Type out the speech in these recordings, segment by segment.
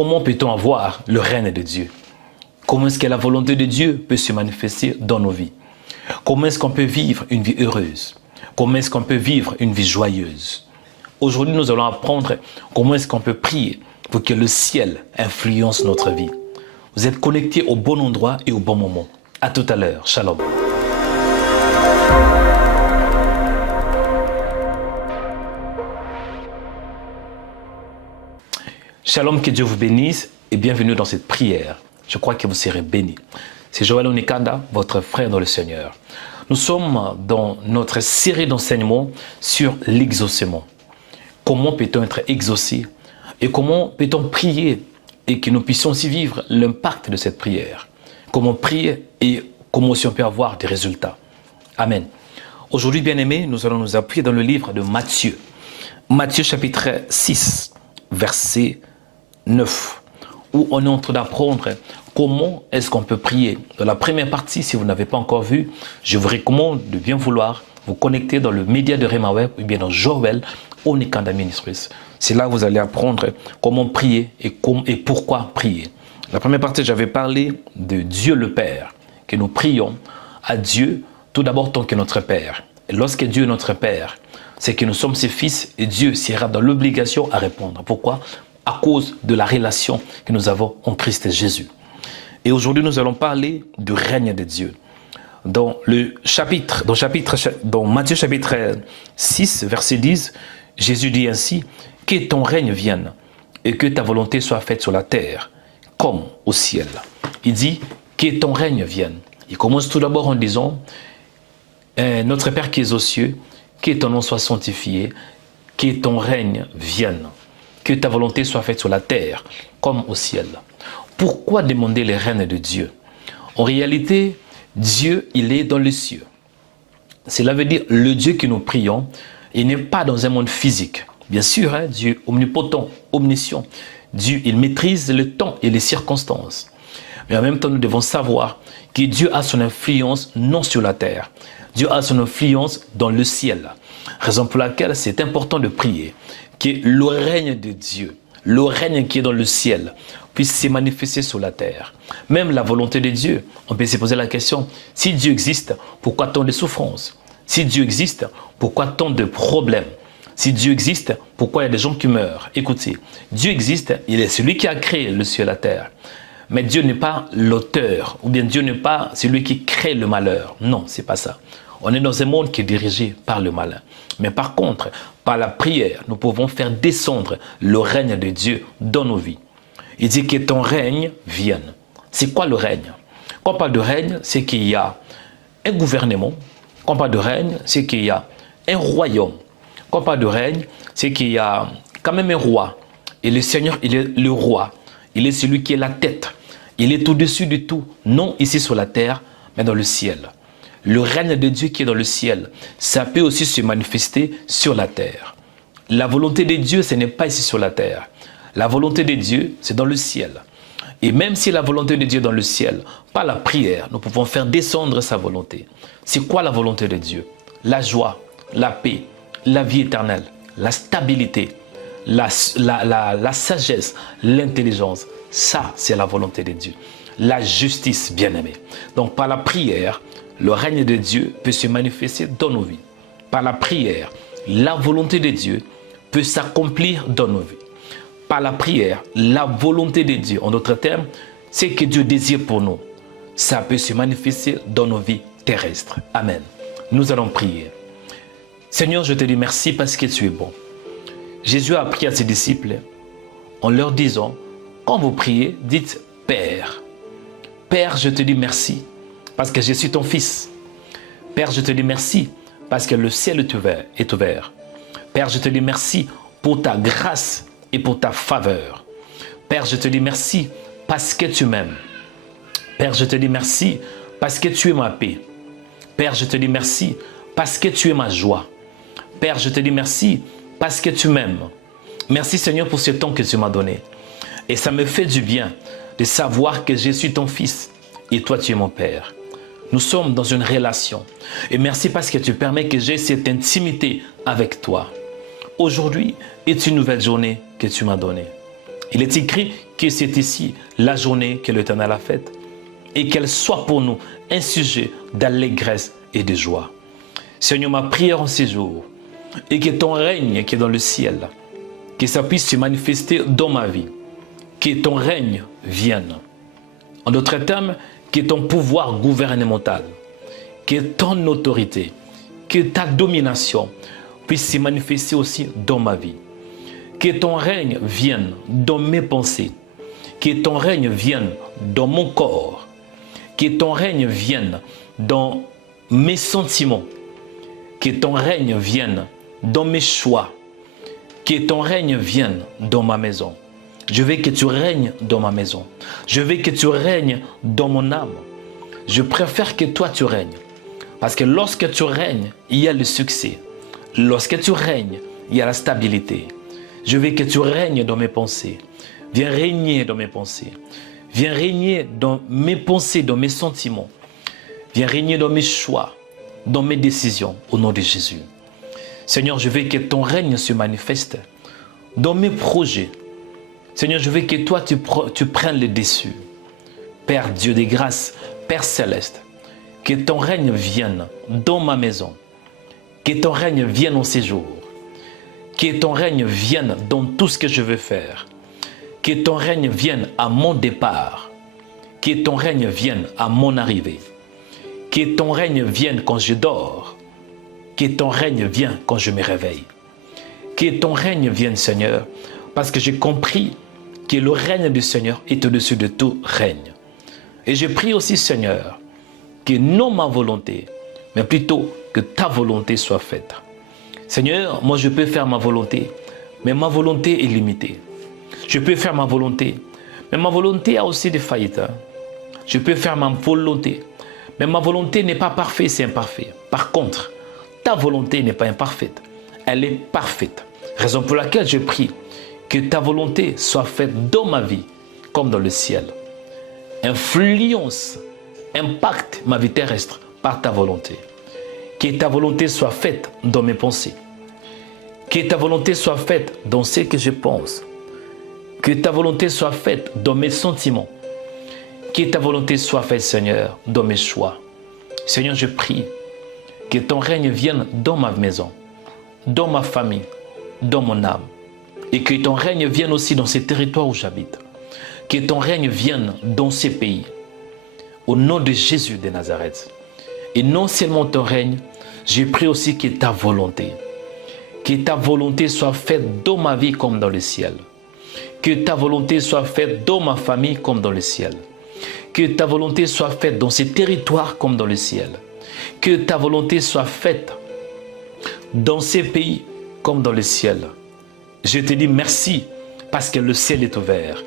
comment peut-on avoir le règne de Dieu? Comment est-ce que la volonté de Dieu peut se manifester dans nos vies? Comment est-ce qu'on peut vivre une vie heureuse? Comment est-ce qu'on peut vivre une vie joyeuse? Aujourd'hui, nous allons apprendre comment est-ce qu'on peut prier pour que le ciel influence notre vie. Vous êtes connectés au bon endroit et au bon moment. À tout à l'heure. Shalom. Shalom, que Dieu vous bénisse et bienvenue dans cette prière. Je crois que vous serez bénis. C'est Joël Onikanda, votre frère dans le Seigneur. Nous sommes dans notre série d'enseignements sur l'exaucement. Comment peut-on être exaucé et comment peut-on prier et que nous puissions aussi vivre l'impact de cette prière. Comment prier et comment aussi on peut avoir des résultats. Amen. Aujourd'hui, bien-aimés, nous allons nous appuyer dans le livre de Matthieu. Matthieu chapitre 6, verset 9, où on est en train d'apprendre comment est-ce qu'on peut prier. Dans la première partie, si vous n'avez pas encore vu, je vous recommande de bien vouloir vous connecter dans le média de Rema Web ou bien dans Joël Onikanda Ministries. C'est là que vous allez apprendre comment prier et pourquoi prier. La première partie, j'avais parlé de Dieu le Père, que nous prions à Dieu tout d'abord tant que notre Père. Et lorsque Dieu est notre Père, c'est que nous sommes ses fils et Dieu sera dans l'obligation à répondre. Pourquoi? À cause de la relation que nous avons en Christ Jésus. Et aujourd'hui, nous allons parler du règne de Dieu. Dans Matthieu chapitre 6, verset 10, Jésus dit ainsi: « Que ton règne vienne et que ta volonté soit faite sur la terre comme au ciel. » Il dit « Que ton règne vienne ». Il commence tout d'abord en disant « Notre Père qui es aux cieux, que ton nom soit sanctifié, que ton règne vienne, que ta volonté soit faite sur la terre comme au ciel. » Pourquoi demander le règne de Dieu? En réalité, Dieu, il est dans les cieux. Cela veut dire le Dieu que nous prions, il n'est pas dans un monde physique. Bien sûr, hein, Dieu omnipotent, omniscient. Dieu, il maîtrise le temps et les circonstances. Mais en même temps, nous devons savoir que Dieu a son influence non sur la terre. Dieu a son influence dans le ciel. Raison pour laquelle c'est important de prier que le règne de Dieu, le règne qui est dans le ciel, puisse se manifester sur la terre. Même la volonté de Dieu, on peut se poser la question, si Dieu existe, pourquoi tant de souffrances? Si Dieu existe, pourquoi tant de problèmes? Si Dieu existe, pourquoi il y a des gens qui meurent? Écoutez, Dieu existe, il est celui qui a créé le ciel et la terre. Mais Dieu n'est pas l'auteur, ou bien Dieu n'est pas celui qui crée le malheur. Non, c'est pas ça. On est dans un monde qui est dirigé par le malin. Mais par contre, par la prière, nous pouvons faire descendre le règne de Dieu dans nos vies. Il dit que ton règne vienne. C'est quoi le règne? Quand on parle de règne, c'est qu'il y a un gouvernement. Quand on parle de règne, c'est qu'il y a un royaume. Quand on parle de règne, c'est qu'il y a quand même un roi. Et le Seigneur, il est le roi. Il est celui qui est la tête. Il est au-dessus de tout. Non ici sur la terre, mais dans le ciel. Le règne de Dieu qui est dans le ciel, ça peut aussi se manifester sur la terre. La volonté de Dieu, ce n'est pas ici sur la terre. La volonté de Dieu, c'est dans le ciel. Et même si la volonté de Dieu est dans le ciel, par la prière, nous pouvons faire descendre sa volonté. C'est quoi la volonté de Dieu? La joie, la paix, la vie éternelle, la stabilité, la sagesse, l'intelligence. Ça, c'est la volonté de Dieu. La justice, bien-aimée. Donc, par la prière, le règne de Dieu peut se manifester dans nos vies. Par la prière, la volonté de Dieu peut s'accomplir dans nos vies. Par la prière, la volonté de Dieu, en d'autres termes, c'est que Dieu désire pour nous. Ça peut se manifester dans nos vies terrestres. Amen. Nous allons prier. Seigneur, je te dis merci parce que tu es bon. Jésus a appris à ses disciples en leur disant, quand vous priez, dites Père. Père, je te dis merci parce que je suis ton fils. Père, je te dis merci parce que le ciel est ouvert. Père, je te dis merci pour ta grâce et pour ta faveur. Père, je te dis merci parce que tu m'aimes. Père, je te dis merci parce que tu es ma paix. Père, je te dis merci parce que tu es ma joie. Père, je te dis merci parce que tu m'aimes. Merci Seigneur pour ce temps que tu m'as donné. Et ça me fait du bien de savoir que je suis ton fils et toi tu es mon Père. Nous sommes dans une relation. Et merci parce que tu permets que j'ai cette intimité avec toi. Aujourd'hui est une nouvelle journée que tu m'as donnée. Il est écrit que c'est ici la journée que l'Éternel a faite et qu'elle soit pour nous un sujet d'allégresse et de joie. Seigneur, ma prière en ces jours est que ton règne qui est dans le ciel, que ça puisse se manifester dans ma vie, que ton règne vienne. En d'autres termes, que ton pouvoir gouvernemental, que ton autorité, que ta domination puisse se manifester aussi dans ma vie. Que ton règne vienne dans mes pensées, que ton règne vienne dans mon corps, que ton règne vienne dans mes sentiments, que ton règne vienne dans mes choix, que ton règne vienne dans ma maison. Je veux que tu règnes dans ma maison. Je veux que tu règnes dans mon âme. Je préfère que toi tu règnes. Parce que lorsque tu règnes, il y a le succès. Lorsque tu règnes, il y a la stabilité. Je veux que tu règnes dans mes pensées. Viens régner dans mes pensées. Viens régner dans mes pensées, dans mes sentiments. Viens régner dans mes choix, dans mes décisions, au nom de Jésus. Seigneur, je veux que ton règne se manifeste dans mes projets. Seigneur, je veux que toi, tu prennes le dessus. Père Dieu des grâces, Père céleste, que ton règne vienne dans ma maison. Que ton règne vienne au séjour. Que ton règne vienne dans tout ce que je veux faire. Que ton règne vienne à mon départ. Que ton règne vienne à mon arrivée. Que ton règne vienne quand je dors. Que ton règne vienne quand je me réveille. Que ton règne vienne, Seigneur, parce que j'ai compris que le règne du Seigneur est au-dessus de tout règne. Et je prie aussi, Seigneur, que non ma volonté, mais plutôt que ta volonté soit faite. Seigneur, moi je peux faire ma volonté, mais ma volonté est limitée. Je peux faire ma volonté, mais ma volonté a aussi des faillites. Je peux faire ma volonté, mais ma volonté n'est pas parfaite, c'est imparfait. Par contre, ta volonté n'est pas imparfaite, elle est parfaite. Raison pour laquelle je prie que ta volonté soit faite dans ma vie comme dans le ciel. Influence, impacte ma vie terrestre par ta volonté. Que ta volonté soit faite dans mes pensées. Que ta volonté soit faite dans ce que je pense. Que ta volonté soit faite dans mes sentiments. Que ta volonté soit faite, Seigneur, dans mes choix. Seigneur, je prie que ton règne vienne dans ma maison, dans ma famille, dans mon âme. Et que ton règne vienne aussi dans ces territoires où j'habite. Que ton règne vienne dans ces pays. Au nom de Jésus de Nazareth. Et non seulement ton règne, j'ai pris aussi que ta volonté soit faite dans ma vie comme dans le ciel. Que ta volonté soit faite dans ma famille comme dans le ciel. Que ta volonté soit faite dans ces territoires comme dans le ciel. Que ta volonté soit faite dans ces pays comme dans le ciel. Je te dis merci parce que le ciel est ouvert.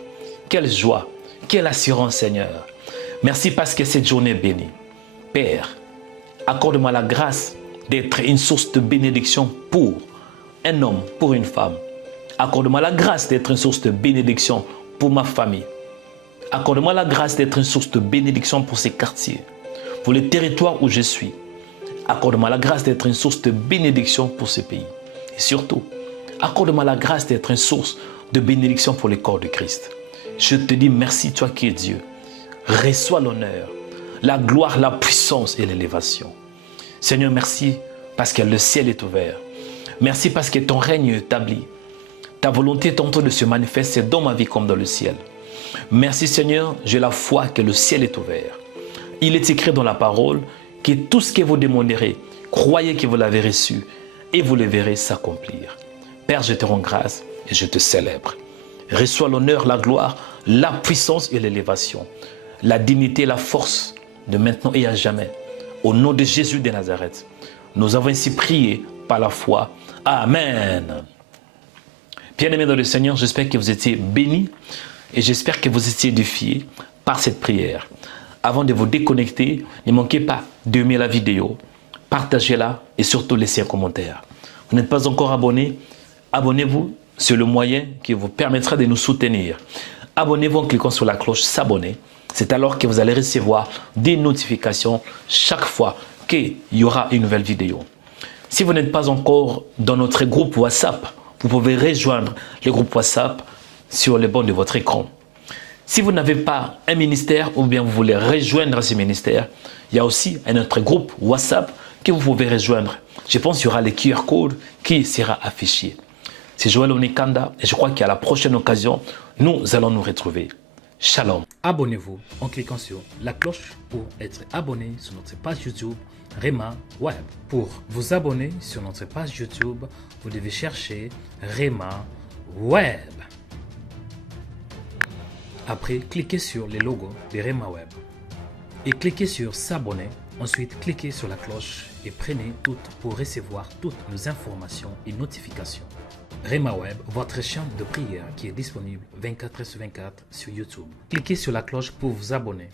Quelle joie, quelle assurance, Seigneur. Merci parce que cette journée est bénie. Père, accorde-moi la grâce d'être une source de bénédiction pour un homme, pour une femme. Accorde-moi la grâce d'être une source de bénédiction pour ma famille. Accorde-moi la grâce d'être une source de bénédiction pour ces quartiers, pour les territoires où je suis. Accorde-moi la grâce d'être une source de bénédiction pour ces pays. Et surtout, accorde-moi la grâce d'être une source de bénédiction pour le corps de Christ. Je te dis merci, toi qui es Dieu. Reçois l'honneur, la gloire, la puissance et l'élévation. Seigneur, merci parce que le ciel est ouvert. Merci parce que ton règne est établi. Ta volonté est en train de se manifester dans ma vie comme dans le ciel. Merci Seigneur, j'ai la foi que le ciel est ouvert. Il est écrit dans la parole que tout ce que vous demanderez, croyez que vous l'avez reçu et vous le verrez s'accomplir. Père, je te rends grâce et je te célèbre. Reçois l'honneur, la gloire, la puissance et l'élévation, la dignité et la force de maintenant et à jamais. Au nom de Jésus de Nazareth, nous avons ainsi prié par la foi. Amen. Bien-aimés dans le Seigneur, j'espère que vous étiez bénis et j'espère que vous étiez édifiés par cette prière. Avant de vous déconnecter, ne manquez pas d'aimer la vidéo, partagez-la et surtout laissez un commentaire. Vous n'êtes pas encore abonné? Abonnez-vous, c'est le moyen qui vous permettra de nous soutenir. Abonnez-vous en cliquant sur la cloche s'abonner. C'est alors que vous allez recevoir des notifications chaque fois qu'il y aura une nouvelle vidéo. Si vous n'êtes pas encore dans notre groupe WhatsApp, vous pouvez rejoindre le groupe WhatsApp. sur le banc de votre écran. Si vous n'avez pas un ministère ou bien vous voulez rejoindre ce ministère, il y a aussi un autre groupe WhatsApp que vous pouvez rejoindre. Je pense qu'il y aura le QR code qui sera affiché. C'est Joël Onikanda et je crois qu'à la prochaine occasion, nous allons nous retrouver. Shalom. Abonnez-vous en cliquant sur la cloche pour être abonné sur notre page YouTube Rema Web. Pour vous abonner sur notre page YouTube, vous devez chercher Rema Web. Après, cliquez sur le logo de Rema Web et cliquez sur s'abonner. Ensuite, cliquez sur la cloche et prenez toutes pour recevoir toutes nos informations et notifications. Rema Web, votre chaîne de prière qui est disponible 24h sur 24 sur YouTube. Cliquez sur la cloche pour vous abonner.